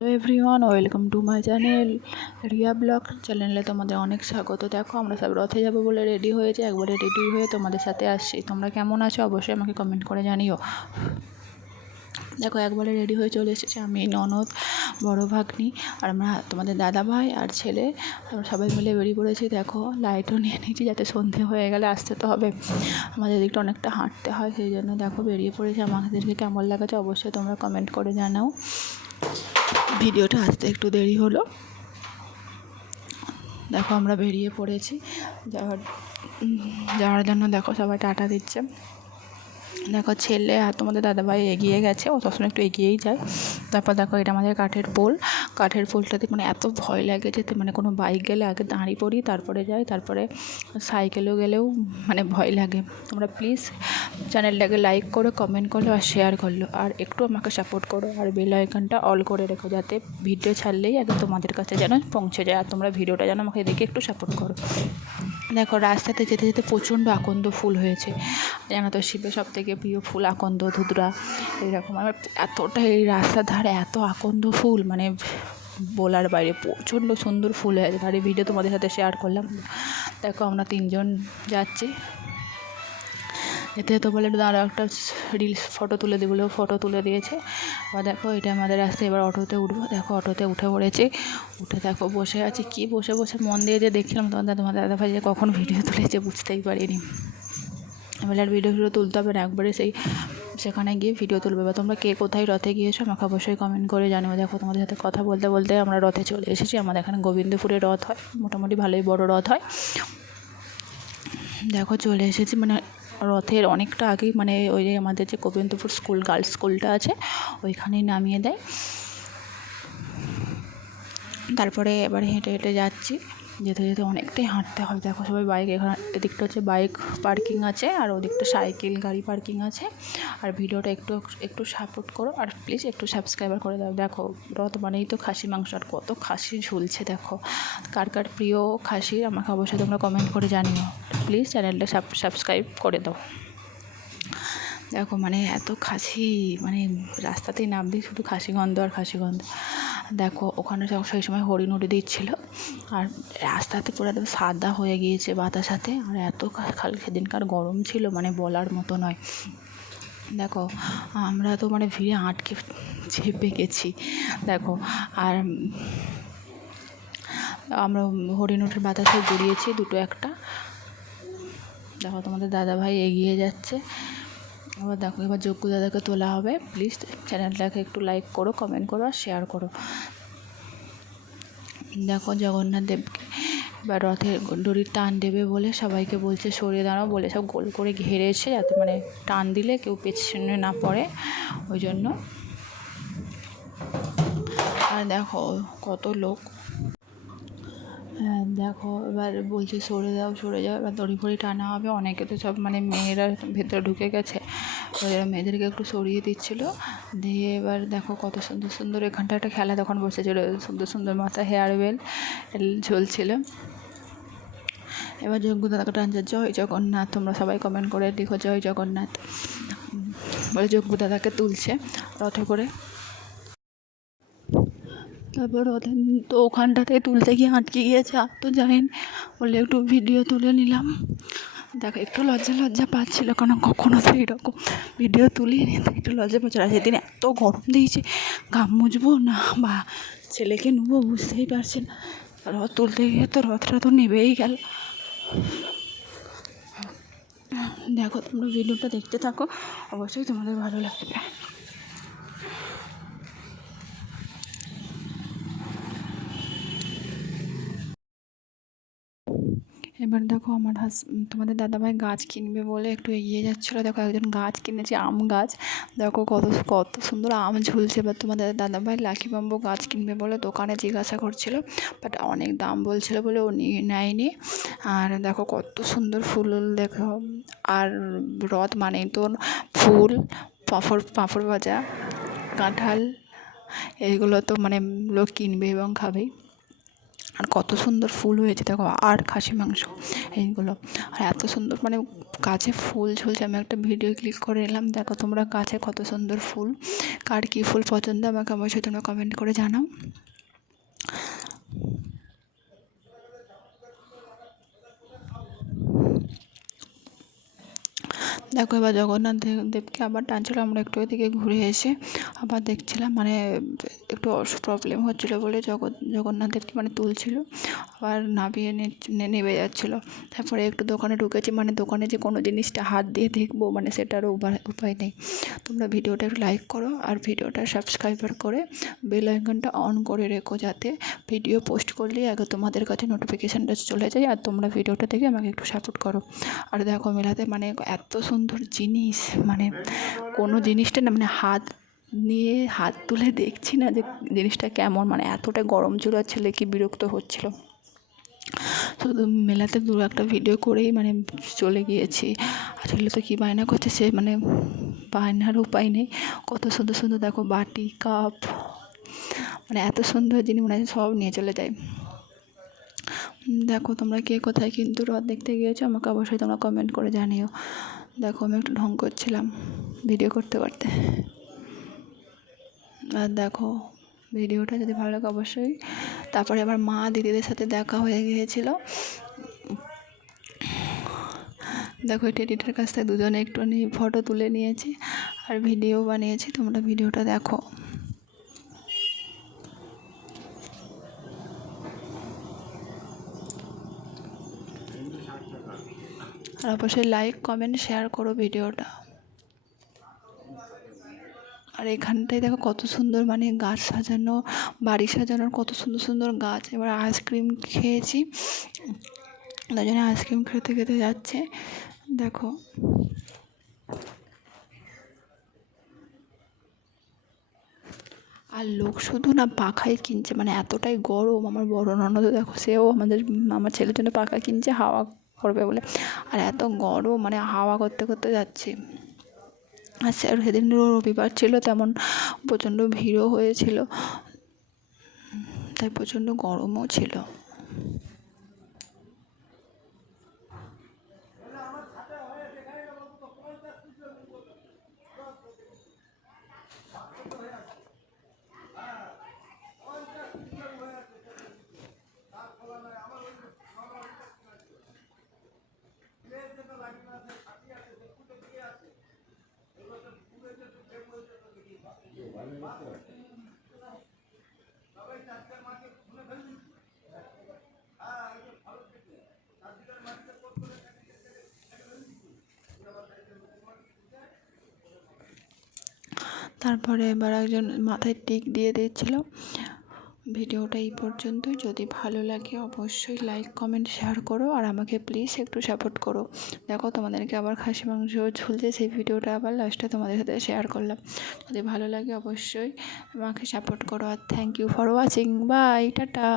Hello everyone, welcome to my channel Riya blog চ্যানেলে তোমাদের অনেক স্বাগত। দেখো আমরা সব রথে যাবো বলে রেডি হয়েছে, একবারে রেডি হয়ে তোমাদের সাথে আসছি। তোমরা কেমন আছো অবশ্যই আমাকে কমেন্ট করে জানিও। দেখো একবারে রেডি হয়ে চলে এসেছে আমি, ননদ, বড় ভাগ্নি আর আমরা তোমাদের দাদা ভাই আর ছেলে। আমরা সবাই মিলে বেরিয়ে পড়েছি। দেখো লাইটও নিয়ে নিয়েছি যাতে সন্ধে হয়ে গেলে আসতে তো হবে, আমাদের দিকটা অনেকটা হাঁটতে হয়, সেই জন্য দেখো বেরিয়ে পড়েছি। আমাদেরকে কেমন লাগাচ্ছে অবশ্যই তোমরা কমেন্ট করে জানাও। ভিডিওটা আসতে একটু দেরি হলো। দেখো আমরা বেরিয়ে পড়েছি যাওয়ার জন্য। দেখো সবাই টাটা দিচ্ছে। দেখো ছেলে আর তোমাদের দাদাভাই এগিয়ে গেছে, ও সবসময় একটু এগিয়েই যায়। তারপর দেখো এটা আমাদের কাঠের পোলটাতে মানে এত ভয় লাগে যেতে, মানে কোনো বাইক গেলে আগে দাঁড়িয়ে পড়ি তারপরে যাই, তারপরে সাইকেলেও গেলেও মানে ভয় লাগে। তোমরা প্লিজ চ্যানেলটাকে লাইক করো, কমেন্ট করো আর শেয়ার করলো, আর একটু আমাকে সাপোর্ট করো, আর বেল আইকনটা অল করে রেখো যাতে ভিডিও ছাড়লেই আগে তোমাদের কাছে যেন পৌঁছে যায়, আর তোমরা ভিডিওটা যেন আমাকে দেখে একটু সাপোর্ট করো। দেখো রাস্তাতে যেতে যেতে প্রচণ্ড আকন্দ ফুল হয়েছে, জানো তো শিবের সব থেকে প্রিয় ফুল আকন্দ, ধুতরা, এরকম। আমার এতটা এই রাস্তার ধারে এত আকন্দ ফুল মানে বলার বাইরে, প্রচণ্ড সুন্দর ফুল হয়েছে। আর এই ভিডিও তোমাদের সাথে শেয়ার করলাম। দেখো আমরা তিনজন যাচ্ছি, যেতে যেতে বলে দাঁড়া একটা রিলস ফটো তুলে দিই, বলেও ফটো তুলে দিয়েছে। বা দেখো এটা আমাদের রাস্তায়, এবার অটোতে উঠবো। দেখো অটোতে উঠে পড়েছি, উঠে দেখো বসে আছি, কি বসে বসে মন দিয়ে যে দেখছিলাম তোমাদের দাদাভাই যে কখন ভিডিও তুলেছে বুঝতেই পারিনি। এবার আর ভিডিও তুলতে হবে না, একবারে সেখানে গিয়ে ভিডিও তুলবে। বা তোমরা কে কোথায় রথে গিয়েছো আমাকে অবশ্যই কমেন্ট করে জানিও। দেখো তোমাদের সাথে কথা বলতে বলতে আমরা রথে চলে এসেছি। আমাদের এখানে গোবিন্দপুরে রথ হয়, মোটামুটি ভালোই বড় রথ হয়। দেখো চলে এসেছি, মানে রথের অনেকটা আগেই, মানে ওই যে আমাদের যে গোবিন্দপুর স্কুল, গার্লস স্কুলটা আছে, ওইখানেই নামিয়ে দেয়। তারপরে এবার হেঁটে হেঁটে যাচ্ছি, যেতে যেতে অনেকটাই হাঁটতে হয়। দেখো সবাই বাইক, এখানে এদিকটা হচ্ছে বাইক পার্কিং আছে, আর ওদিকটা সাইকেল গাড়ি পার্কিং আছে। আর ভিডিওটা একটু একটু সাপোর্ট করো, আর প্লিজ একটু সাবস্ক্রাইবার করে দাও। দেখো রথ মানেই তো খাসি মাংস, আর কত খাসি ঝুলছে। দেখো কার কার প্রিয় খাসি আমাকে অবশ্যই তোমরা কমেন্ট করে জানিও। প্লিজ চ্যানেলটা সাবস্ক্রাইব করে দাও। দেখো মানে এত খাসি, মানে রাস্তাতেই নামলেই শুধু খাসি গন্ধ আর খাসি গন্ধ। দেখো ওখানে সেই সময় হরিণ উড়ে দিচ্ছিলো, আর রাস্তাতে পুরো একদম সাদা হয়ে গিয়েছে বাতাসাতে। আর এত সেদিনকার গরম ছিল মানে বলার মতো নয়। দেখো আমরা তো মানে ভিড়ে আটকে চেপে গেছি। দেখো আর আমরা হরিণ উঠে বাতাসে জড়িয়েছি দুটো একটা। দেখো তোমাদের দাদাভাই এগিয়ে যাচ্ছে। আবার দেখো এবার যোগ্য দাদাকে তোলা হবে। প্লিজ চ্যানেলটাকে একটু লাইক করো, কমেন্ট করো আর শেয়ার করো। দেখো জগন্নাথ দেবকে এবার রথের দড়ির টান দেবে বলে সবাইকে বলছে সরিয়ে দাঁড়াও বলে, সব গোল করে ঘেরেছে যাতে মানে টান দিলে কেউ পেছনে না পড়ে, ওই জন্য। আর দেখো কত লোক। হ্যাঁ দেখো এবার বলছে সরে যাও সরে যাও, এবার দড়ি ফড়ি টানা হবে। অনেকে তো সব মানে মেয়েরা ভেতরে ঢুকে গেছে, মেয়েদেরকে একটু সরিয়ে দিচ্ছিলো। দিয়ে এবার দেখো কত সুন্দর সুন্দর এখানটা একটা খেলা তখন বসেছিলো, সুন্দর সুন্দর মাথায় হেয়ার বেল ঝুলছিল। এবার যোগ্যদাদাকে টানছে জয় জগন্নাথ, তোমরা সবাই কমেন্ট করে লিখো জয় জগন্নাথ বলে যোগ্যদাদাকে তুলছে রথে করে। তারপর রথে তো ওখানটাতে তুলতে গিয়ে আটকে গিয়েছে, আর তো যাইনি বলে একটু ভিডিও তুলে নিলাম। দেখো একটু লজ্জা পাচ্ছিলো, কারণ কখনো তো এরকম ভিডিও তুলিনি, একটু লজ্জা পাচ্ছিল। আর সেদিন এত গরম দিয়েছে, ঘাম মুছবো না বা ছেলেকে নেবো বুঝতেই পারছেন। রথ তুলতে গিয়ে তো রথটা তো নেবেই গেল। দেখো তোমরা ভিডিওটা দেখতে থাকো, অবশ্যই তোমাদের ভালো লাগবে। এবার দেখো আমার তোমাদের দাদাভাই গাছ কিনবে বলে একটু এগিয়ে যাচ্ছিলো। দেখো একজন গাছ কিনেছে, আম গাছ। দেখো কত কত সুন্দর আম ঝুলছে। এবার তোমাদের দাদাভাই লাকি বাম্বু গাছ কিনবে বলে দোকানে জিজ্ঞাসা করছিলো, বাট অনেক দাম বলছিলো বলে ও নেয়নি। আর দেখো কত সুন্দর ফুল দেখো। আর রথ মানেই তো ফুল, পাঁপড় ভাজা, কাঁঠাল, এইগুলো তো মানে লোক কিনবে এবং খাবে। আর কত সুন্দর ফুল হয়েছে দেখো, আর খাসি মাংস এইগুলো, আর এত সুন্দর মানে গাছে ফুল ঝুলছে। আমি একটা ভিডিও ক্লিক করে এলাম, দেখো তোমরা গাছে কত সুন্দর ফুল। কার কী ফুল পছন্দ আমাকে অবশ্যই তোমরা কমেন্ট করে জানাও। দেখো এবার জগন্নাথ দেবকে আবার টানছিলো, আমরা একটু এদিকে ঘুরে এসে আবার দেখছিলাম, মানে একটু প্রবলেম হচ্ছিলো বলে জগন্নাথ দেবকে মানে তুলছিল, আবার নামিয়ে নেমে যাচ্ছিলো। তারপরে একটু দোকানে ঢুকেছি, মানে দোকানে যে কোনো জিনিসটা হাত দিয়ে দেখবো মানে সেটারও উপায় নেই। তোমরা ভিডিওটা একটু লাইক করো আর ভিডিওটা সাবস্ক্রাইবার করে বেল আইকনটা অন করে রেখো, যাতে ভিডিও পোস্ট করলেই আগে তোমাদের কাছে নোটিফিকেশানটা চলে যায়, আর তোমরা ভিডিওটা দেখে আমাকে একটু সাপোর্ট করো। আর দেখো মেলাতে মানে এত সুন্দর জিনিস, মানে কোনো জিনিসটা না মানে হাত তুলে দেখছি না যে জিনিসটা কেমন, মানে এতটা গরম ছেলে কি বিরক্ত হচ্ছিলো। শুধু মেলাতে দু একটা ভিডিও করেই মানে চলে গিয়েছি। আসলে তো কী বায়না করছে সে, মানে বায়নার উপায় নেই। কত সুন্দর সুন্দর দেখো বাটি কাপ, মানে এত সুন্দর জিনিস মানে সব নিয়ে চলে যায়। দেখো তোমরা কে কোথায় কিন্তু রথ দেখতে গিয়েছো আমাকে অবশ্যই তোমরা কমেন্ট করে জানিও। দেখো আমি একটু ঢং করছিলাম ভিডিও করতে করতে। আর দেখো ভিডিওটা যদি ভালো লাগে অবশ্যই। তারপরে আমার মা দিদিদের সাথে দেখা হয়ে গিয়েছিলো। দেখো টেডিটার কাছ থেকে দুজনে একটু ফটো তুলে নিয়েছি আর ভিডিও বানিয়েছি, তোমরা ভিডিওটা দেখো। আর অবশ্যই লাইক কমেন্ট শেয়ার করো ভিডিওটা। আর এখানটায় দেখো কত সুন্দর মানে গাছ সাজানো, বাড়ি সাজানোর কত সুন্দর সুন্দর গাছ। এবার আইসক্রিম খেয়েছি, দুজনে আইসক্রিম খেতে খেতে যাচ্ছে দেখো। আর লোক শুধু না পাখাই কিনছে, মানে এতটাই গরম। আমার বড় ননদ দেখো সেও আমার ছেলের জন্য পাখা কিনছে হাওয়া করবে বলে, আর এত গরম মানে হাওয়া করতে করতে যাচ্ছে। আর সেদিন রবিবার ছিল, তেমন প্রচণ্ড ভিড়ও হয়েছিল, তাই প্রচণ্ড গরমও ছিল। তারপরে এবার একজন মাথায় টিক দিয়ে দিচ্ছিল। ভিডিওটা এই পর্যন্তই। যদি ভালো লাগে অবশ্যই লাইক কমেন্ট শেয়ার করো, আর আমাকে প্লিজ একটু সাপোর্ট করো। দেখো তোমাদেরকে আবার খাসি মাংস ঝুলছে, সেই ভিডিওটা আবার লাস্টে তোমাদের সাথে শেয়ার করলাম। যদি ভালো লাগে অবশ্যই আমাকে সাপোর্ট করো, আর thank you for watching, bye, tata.